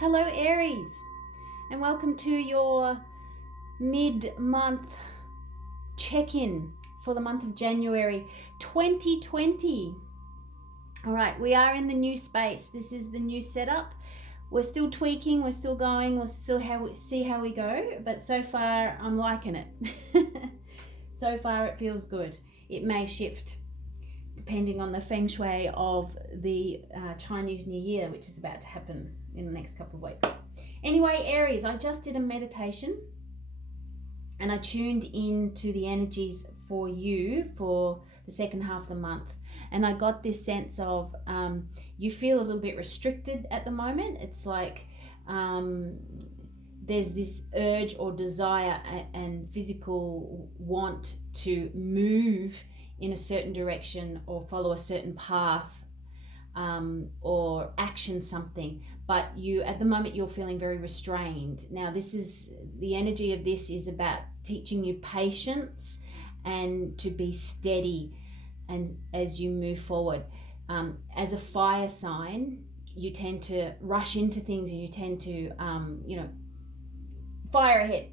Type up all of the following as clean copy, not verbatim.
Hello Aries, and welcome to your mid-month check-in for the month of January 2020. All right, we are in the new space. This is the new setup. We're still tweaking, we're still going, we'll still see how we go, but so far I'm liking it. So far it feels good. It may shift depending on the feng shui of the Chinese New Year, which is about to happen in the next couple of weeks. Anyway, Aries, I just did a meditation and I tuned into the energies for you for the second half of the month. And I got this sense of you feel a little bit restricted at the moment. It's like there's this urge or desire and physical want to move in a certain direction or follow a certain path or action something, but you at the moment you're feeling very restrained. Now this is the energy of this is about teaching you patience and to be steady and as you move forward. As a fire sign, you tend to rush into things and you tend to fire ahead.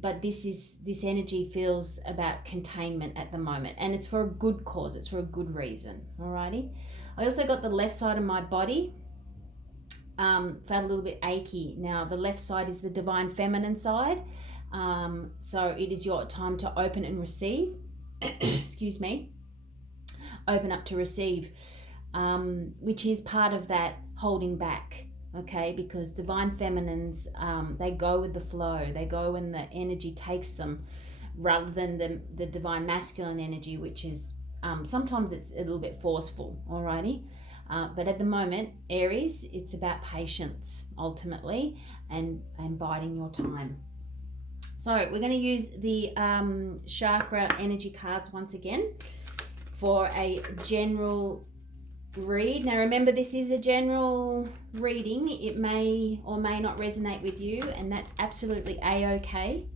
But this energy feels about containment at the moment, and it's for a good cause, it's for a good reason. Alrighty, I also got the left side of my body felt a little bit achy. Now the left side is the divine feminine side, so it is your time to open and receive. Excuse me, open up to receive, which is part of that holding back. Okay, because divine feminines, they go with the flow. They go when the energy takes them, rather than the divine masculine energy, which is sometimes it's a little bit forceful. Alrighty, but at the moment, Aries, it's about patience ultimately and biding your time. So we're going to use the chakra energy cards once again for a general read. Now remember, this is a general reading. It may or may not resonate with you, and that's absolutely a-okay.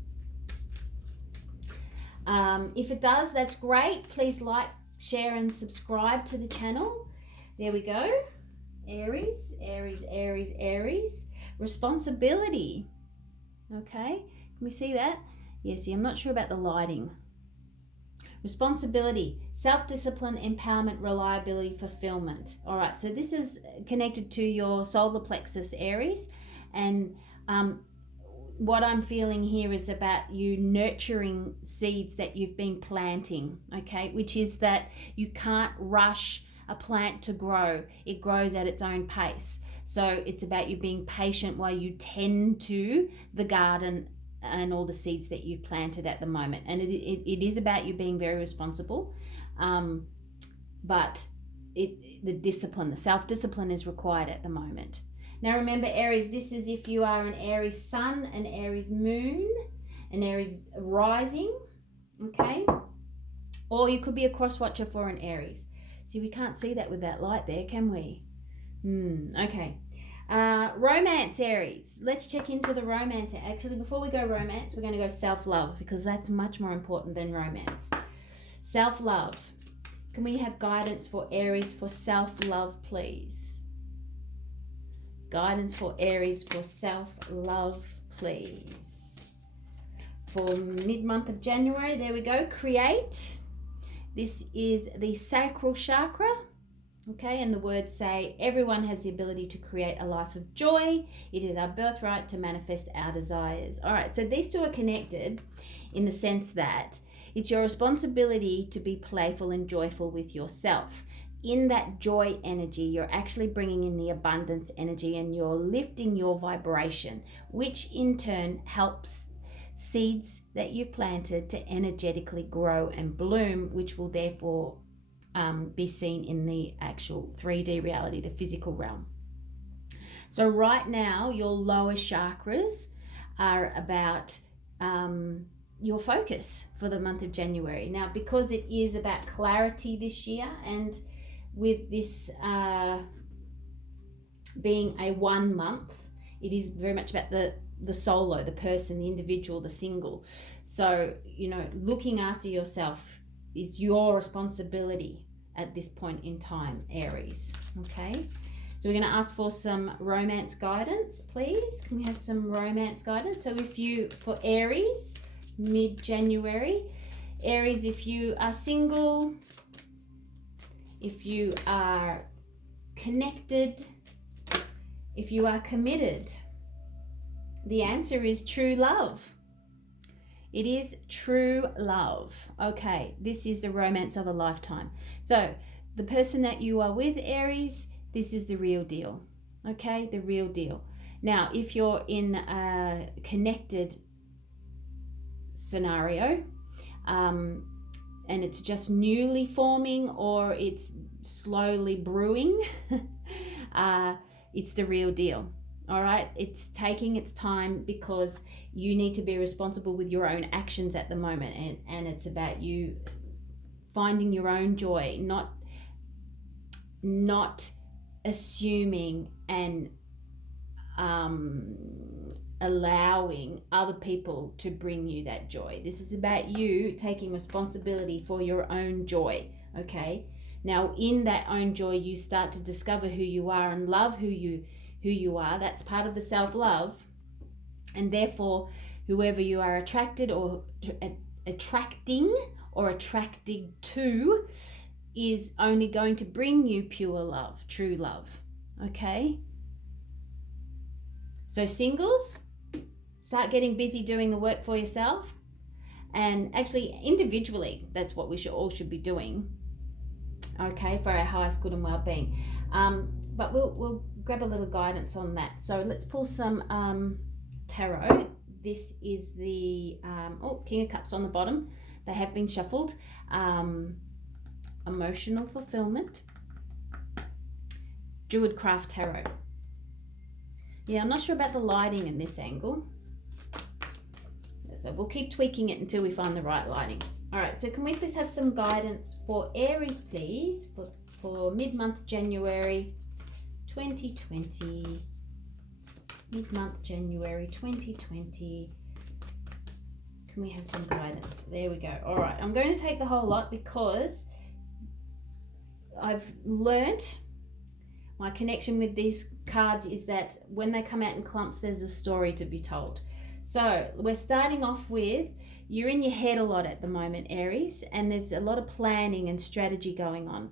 If it does, that's great. Please like, share and subscribe to the channel. There we go. Aries, Aries, Aries, Aries. Responsibility. Okay, can we see that? Yeah, see, I'm not sure about the lighting. Responsibility, self-discipline, empowerment, reliability, fulfillment. All right, so this is connected to your solar plexus, Aries, and what I'm feeling here is about you nurturing seeds that you've been planting, okay, which is that you can't rush a plant to grow. It grows at its own pace. So it's about you being patient while you tend to the garden and all the seeds that you've planted at the moment. And it is about you being very responsible, but the discipline, the self-discipline is required at the moment. Now remember, Aries, this is if you are an Aries sun, an Aries moon, an Aries rising, okay? Or you could be a cross-watcher for an Aries. See, we can't see that with that light there, can we? Okay. Romance, Aries. Let's check into the romance. Actually, before we go romance, we're going to go self-love, because that's much more important than romance. Self-love. Can we have guidance for Aries for self-love, please? Guidance for Aries for self-love, please. For mid-month of January, there we go. Create. This is the sacral chakra. Okay, and the words say, everyone has the ability to create a life of joy. It is our birthright to manifest our desires. All right, so these two are connected in the sense that it's your responsibility to be playful and joyful with yourself. In that joy energy, you're actually bringing in the abundance energy and you're lifting your vibration, which in turn helps seeds that you've planted to energetically grow and bloom, which will therefore be seen in the actual 3D reality, the physical realm. So right now, your lower chakras are about your focus for the month of January. Now, because it is about clarity this year, and with this being a 1 month, it is very much about the solo, the person, the individual, the single. So, looking after yourself is your responsibility at this point in time, Aries. Okay, So we're going to ask for some romance guidance, please. Can we have some romance guidance? So if you, for Aries, mid-January, Aries, if you are single, if you are connected, if you are committed, the answer is true love. It is true love. Okay, this is the romance of a lifetime. So the person that you are with, Aries, this is the real deal. Okay, the real deal. Now, if you're in a connected scenario, and it's just newly forming or it's slowly brewing, it's the real deal. All right, it's taking its time because you need to be responsible with your own actions at the moment, and it's about you finding your own joy, not assuming and allowing other people to bring you that joy. This is about you taking responsibility for your own joy. Okay, now in that own joy you start to discover who you are and love who you are. That's part of the self-love, and therefore whoever you are attracted or attracting or attracted to is only going to bring you pure love, true love. Okay, so singles, start getting busy doing the work for yourself, and actually individually, that's what we should be doing, okay, for our highest good and well-being. But we'll grab a little guidance on that. So let's pull some tarot. This is the King of Cups on the bottom. They have been shuffled. Emotional fulfillment. Druidcraft Tarot. Yeah, I'm not sure about the lighting in this angle, so we'll keep tweaking it until we find the right lighting. All right, so can we please have some guidance for Aries, please, for mid-month January 2020. Mid-month January 2020. Can we have some guidance? There we go. All right, I'm going to take the whole lot because I've learnt, my connection with these cards is that when they come out in clumps, there's a story to be told. So we're starting off with, you're in your head a lot at the moment, Aries, and there's a lot of planning and strategy going on.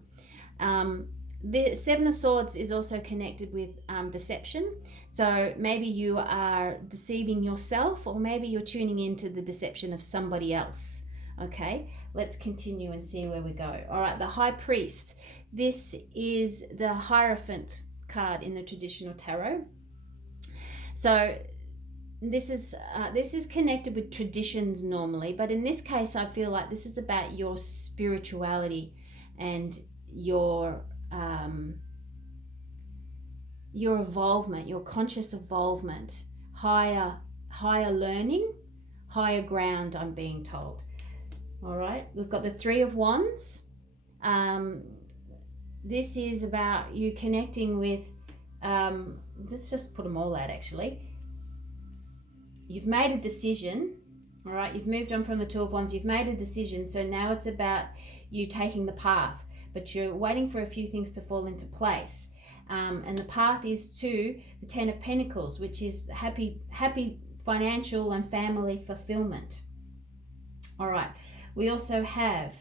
The Seven of Swords is also connected with deception. So maybe you are deceiving yourself, or maybe you're tuning into the deception of somebody else. Okay, let's continue and see where we go. All right, the High Priest. This is the Hierophant card in the traditional tarot. So this is connected with traditions normally, but in this case, I feel like this is about your spirituality and your evolvement, your conscious evolvement, higher learning, higher ground, I'm being told. All right, we've got the Three of Wands. This is about you connecting with, let's just put them all out actually. You've made a decision, all right, you've moved on from the Two of Wands, you've made a decision, so now it's about you taking the path, but you're waiting for a few things to fall into place. And the path is to the Ten of Pentacles, which is happy financial and family fulfillment. All right, we also have,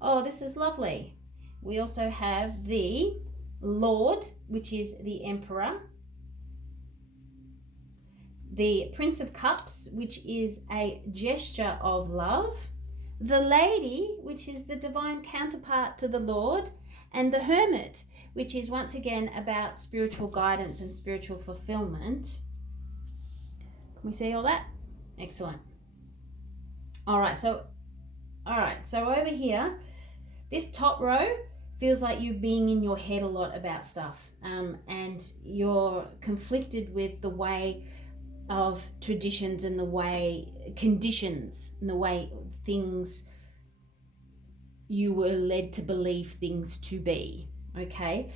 oh, this is lovely. We also have the Lord, which is the Emperor. The Prince of Cups, which is a gesture of love. The Lady, which is the divine counterpart to the Lord. And the Hermit, which is once again about spiritual guidance and spiritual fulfillment. Can we see all that? Excellent. All right, so over here, this top row feels like you being in your head a lot about stuff, and you're conflicted with the way of traditions and the way conditions and the way things you were led to believe things to be, okay?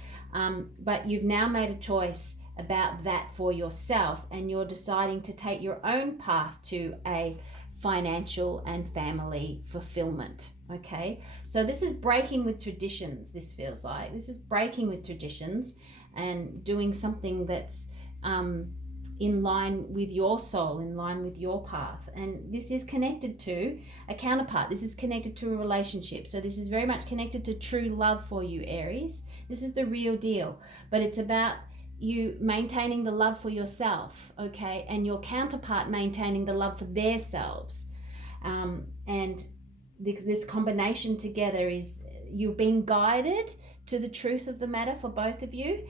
But you've now made a choice about that for yourself, and you're deciding to take your own path to a financial and family fulfillment, okay? So this is breaking with traditions, this feels like. This is breaking with traditions, and doing something that's in line with your soul, in line with your path. And this is connected to a counterpart. This is connected to a relationship. So this is very much connected to true love for you, Aries. This is the real deal. But it's about you maintaining the love for yourself, okay, and your counterpart maintaining the love for their selves. And this combination together is you're being guided to the truth of the matter for both of you.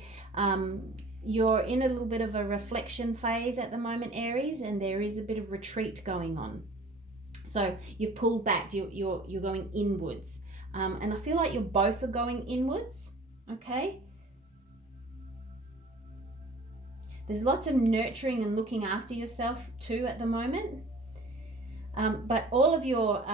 You're in a little bit of a reflection phase at the moment, Aries, and there is a bit of retreat going on. So you've pulled back, you're going inwards. And I feel like you're both are going inwards, okay? There's lots of nurturing and looking after yourself too at the moment. But all of your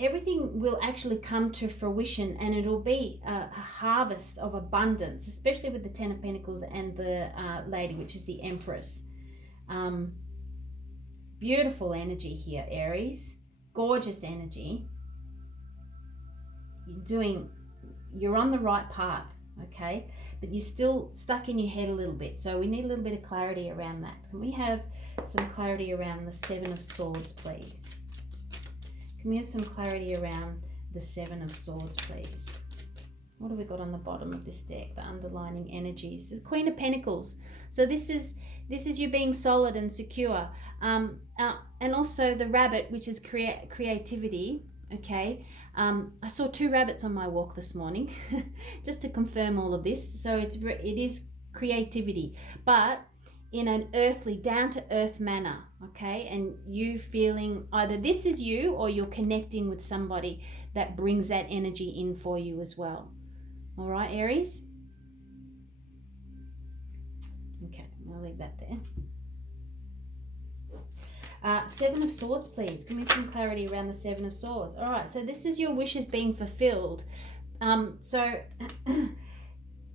everything will actually come to fruition, and it'll be a harvest of abundance, especially with the Ten of Pentacles and the Lady, which is the Empress. Beautiful energy here, Aries. Gorgeous energy. You're on the right path, okay? But you're still stuck in your head a little bit. So we need a little bit of clarity around that. Can we have some clarity around the Seven of Swords, please? Can we have some clarity around the Seven of Swords, please? What have we got on the bottom of this deck? The underlining energies. The Queen of Pentacles. So this is you being solid and secure. And also the Rabbit, which is creativity. Okay. I saw 2 rabbits on my walk this morning, just to confirm all of this. So it is creativity, but in an earthly, down-to-earth manner, okay? And you feeling either this is you or you're connecting with somebody that brings that energy in for you as well. All right, Aries? Okay, I'll leave that there. Seven of Swords, please. Give me some clarity around the Seven of Swords. All right, so this is your wishes being fulfilled. So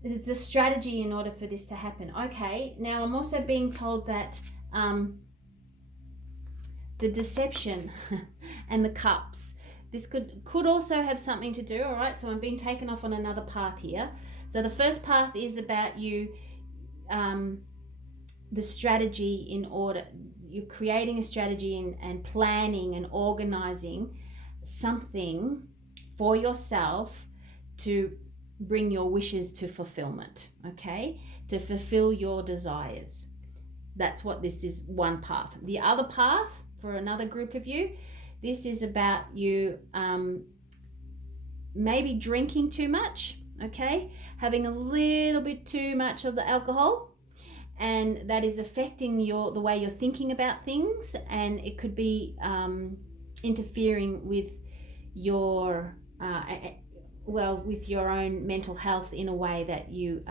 there's a strategy in order for this to happen. Okay, now I'm also being told that the deception and the cups, this could also have something to do, all right? So I'm being taken off on another path here. So the first path is about you, the strategy in order, you're creating a strategy and planning and organizing something for yourself to bring your wishes to fulfillment, okay? To fulfill your desires. That's what this is, one path. The other path, for another group of you, this is about you maybe drinking too much, okay? Having a little bit too much of the alcohol, and that is affecting the way you're thinking about things, and it could be interfering with your with your own mental health in a way that you're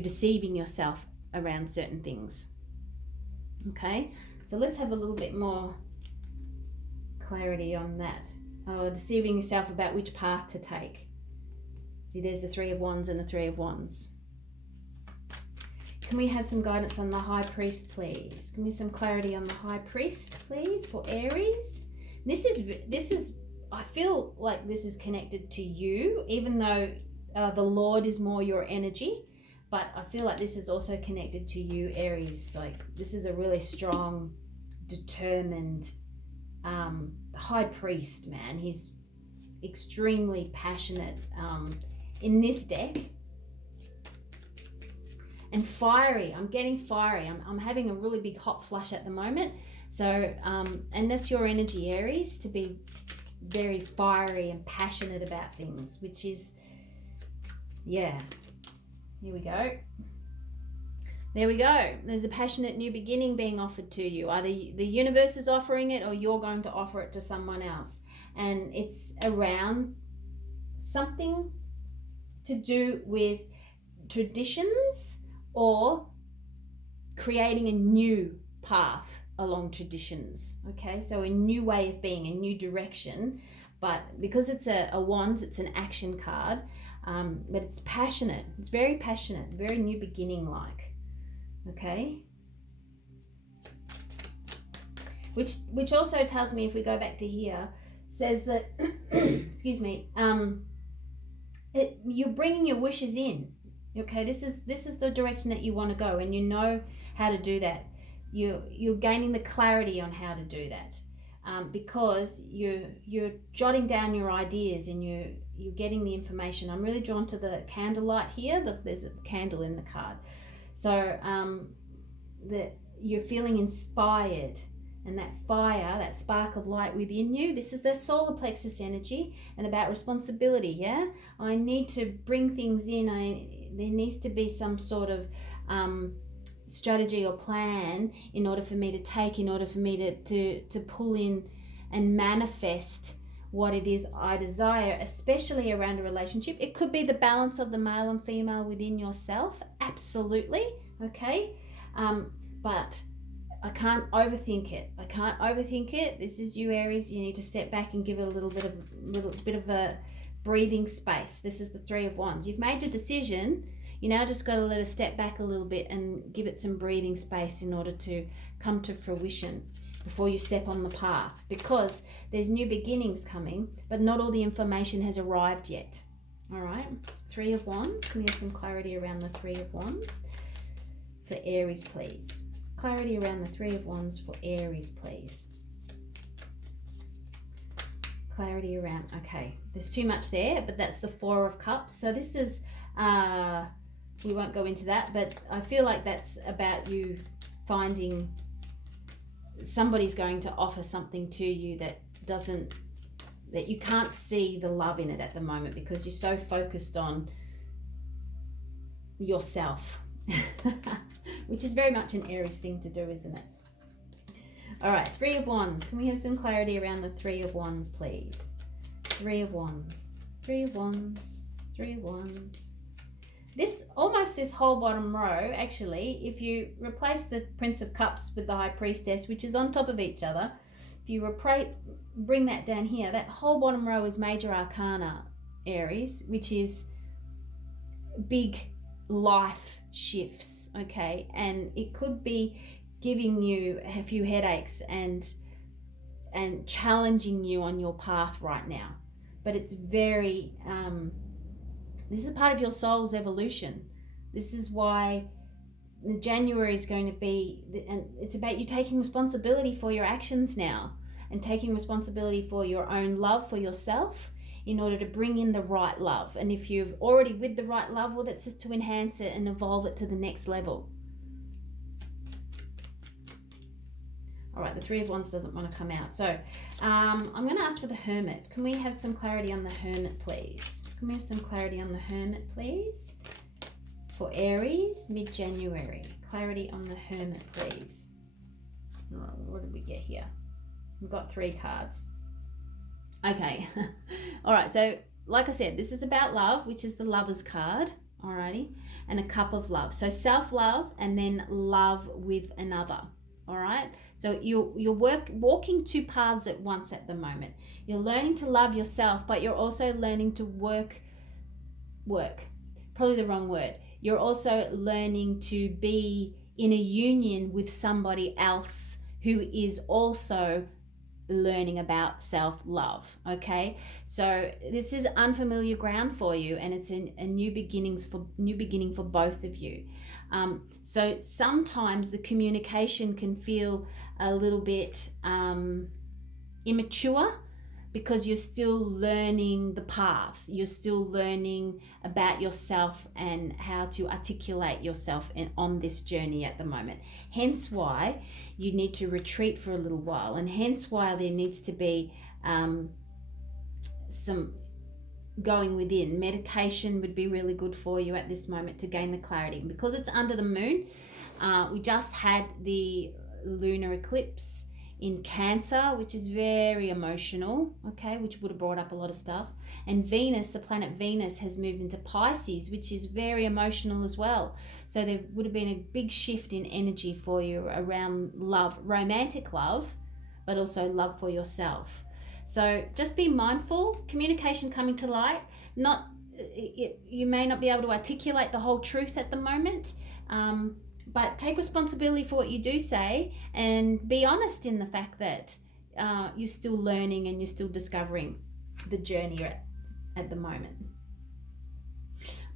deceiving yourself around certain things. Okay, so let's have a little bit more clarity on that. Deceiving yourself about which path to take. See, there's the Three of Wands and the Three of Wands. Can we have some guidance on the High Priest, please? Give me some clarity on the High Priest, please, for Aries. This is I feel like this is connected to you, even though the Lord is more your energy, but I feel like this is also connected to you, Aries. Like, this is a really strong, determined High Priest, man. He's extremely passionate in this deck, and fiery. I'm getting fiery. I'm having a really big hot flush at the moment. So and that's your energy, Aries, to be very fiery and passionate about things, which is, yeah, here we go. There we go. There's a passionate new beginning being offered to you. Either the universe is offering it or you're going to offer it to someone else. And it's around something to do with traditions or creating a new path along traditions. Okay, so a new way of being, a new direction. But because it's a wand, it's an action card, but it's passionate. It's very passionate, very new beginning like. Okay, which also tells me, if we go back to here, says that, excuse me, you're bringing your wishes in. Okay, this is the direction that you want to go, and you know how to do that. You're gaining the clarity on how to do that, because you're jotting down your ideas and you're getting the information. I'm really drawn to the candlelight here. There's a candle in the card, so that you're feeling inspired. And that fire, that spark of light within you, this is the solar plexus energy, and about responsibility. Yeah, I need to bring things in. There needs to be some sort of strategy or plan in order for me to take, in order for me to pull in and manifest what it is I desire, especially around a relationship. It could be the balance of the male and female within yourself, absolutely. Okay, but I can't overthink it. This is you, Aries. You need to step back and give it a little bit of a breathing space. This is the Three of Wands. You've made your decision. You now just got to let it step back a little bit and give it some breathing space in order to come to fruition before you step on the path, because there's new beginnings coming, but not all the information has arrived yet. All right, Three of Wands. Can we have some clarity around the Three of Wands for Aries, please? Clarity around the Three of Wands for Aries, please. Clarity around, okay, there's too much there, but that's the Four of Cups. So this is, we won't go into that, but I feel like that's about you finding somebody's going to offer something to you that you can't see the love in it at the moment, because you're so focused on yourself. Which is very much an Aries thing to do, isn't it? All right, Three of Wands. Can we have some clarity around the Three of Wands, please? Three of Wands. Three of Wands. Three of Wands. This whole bottom row, actually, if you replace the Prince of Cups with the High Priestess, which is on top of each other, if you bring that down here, that whole bottom row is Major Arcana, Aries, which is big life shifts. Okay, and it could be giving you a few headaches and challenging you on your path right now, but it's very this is part of your soul's evolution. This is why January is going to be, and it's about you taking responsibility for your actions now, and taking responsibility for your own love for yourself, in order to bring in the right love. And if you've already with the right love, well, that's just to enhance it and evolve it to the next level. All right, the Three of Wands doesn't want to come out. So I'm going to ask for the Hermit. Can we have some clarity on the Hermit, please? Can we have some clarity on the Hermit, please? For Aries, mid-January. Clarity on the Hermit, please. All right, what did we get here? We've got 3 cards. Okay. All right, so like I said, this is about love, which is the Lover's card. Alrighty, and a Cup of Love. So self-love and then love with another. All right, so you're walking 2 paths at once at the moment. You're learning to love yourself, but you're also learning to work, probably the wrong word. You're also learning to be in a union with somebody else who is also learning about self-love. Okay, so this is unfamiliar ground for you, and it's a new beginning for both of you. So sometimes the communication can feel a little bit immature, because you're still learning the path. You're still learning about yourself and how to articulate yourself on this journey at the moment. Hence why you need to retreat for a little while, and hence why there needs to be some going within. Meditation would be really good for you at this moment to gain the clarity. Because it's under the moon, we just had the lunar eclipse in Cancer, which is very emotional, okay, which would have brought up a lot of stuff. And Venus, the planet Venus, has moved into Pisces, which is very emotional as well. So there would have been a big shift in energy for you around love, romantic love, but also love for yourself. So just be mindful, communication coming to light. You may not be able to articulate the whole truth at the moment, but take responsibility for what you do say, and be honest in the fact that you're still learning and you're still discovering the journey at the moment.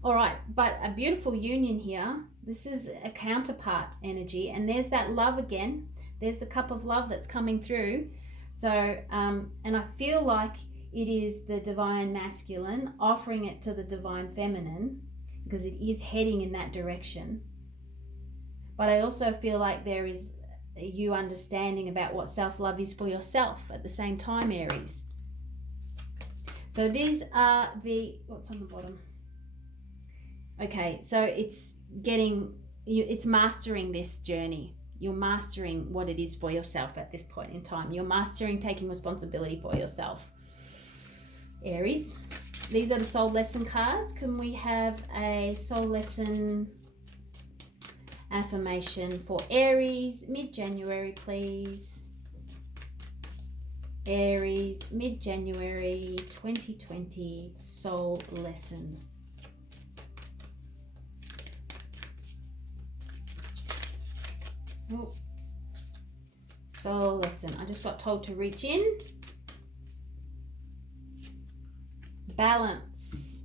All right, but a beautiful union here. This is a counterpart energy, and there's that love again. There's the cup of love that's coming through. So, and I feel like it is the divine masculine offering it to the divine feminine, because it is heading in that direction. But I also feel like there is you understanding about what self-love is for yourself at the same time, Aries. So these are what's on the bottom? Okay, so it's mastering this journey. You're mastering what it is for yourself at this point in time. You're mastering taking responsibility for yourself. Aries, these are the soul lesson cards. Can we have a soul lesson affirmation for Aries mid-January, please? Aries mid-January 2020 soul lesson. Oh. Soul lesson. I just got told to reach in. Balance.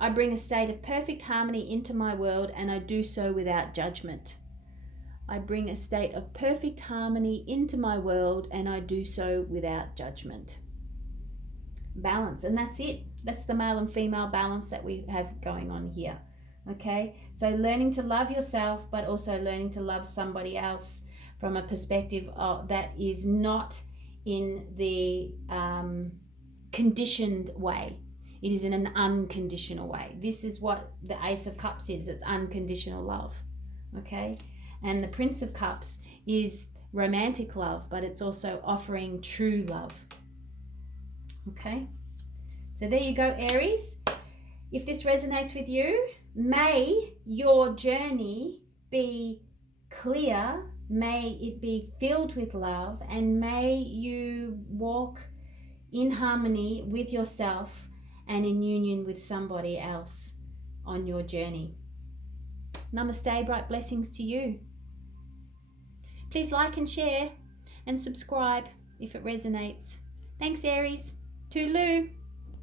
I bring a state of perfect harmony into my world, and I do so without judgment. I bring a state of perfect harmony into my world, and I do so without judgment. Balance, and that's it. That's the male and female balance that we have going on here. Okay, so learning to love yourself, but also learning to love somebody else from a perspective that is not in the conditioned way. It is in an unconditional way. This is what the Ace of Cups is. It's unconditional love. Okay, and the Prince of Cups is romantic love, but it's also offering true love. Okay, so there you go, Aries. If this resonates with you, may your journey be clear, may it be filled with love, and may you walk in harmony with yourself and in union with somebody else on your journey. Namaste, bright blessings to you. Please like and share and subscribe if it resonates. Thanks, Aries. Toodaloo.